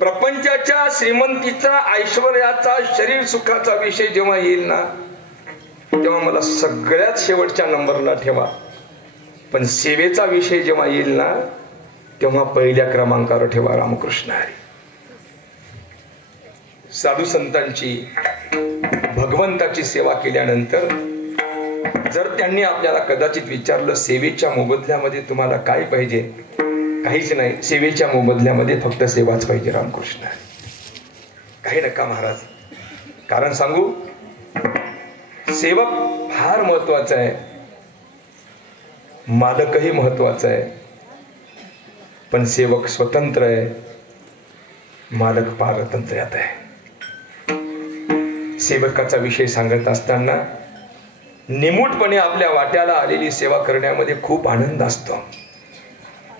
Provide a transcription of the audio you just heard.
प्रपंचाच्या श्रीमंतीचा ऐश्वर्याचा शरीर सुखाचा विषय जेव्हा येईल ना तेव्हा मला सगळ्यात शेवटच्या नंबरला ठेवा, पण सेवेचा विषय जेव्हा येईल ना तेव्हा पहिल्या क्रमांकावर ठेवा. रामकृष्ण हरी. साधू संतांची भगवंताची सेवा केल्यानंतर जर त्यांनी आपल्याला कदाचित विचारलं सेवेच्या मोबदल्यामध्ये तुम्हाला काय पाहिजे, काहीच नाही, सेवेच्या मोबदल्यामध्ये फक्त सेवाच पाहिजे. रामकृष्ण काही नका महाराज. कारण सांगू, सेवक फार महत्वाचा आहे, मालकही महत्वाचा आहे, पण सेवक स्वतंत्र आहे, मालक पारतंत्र्यात आहे. सेवकाचा विषय सांगत असताना निमूटपणे आपल्या वाट्याला आलेली सेवा करण्यामध्ये खूप आनंद असतो.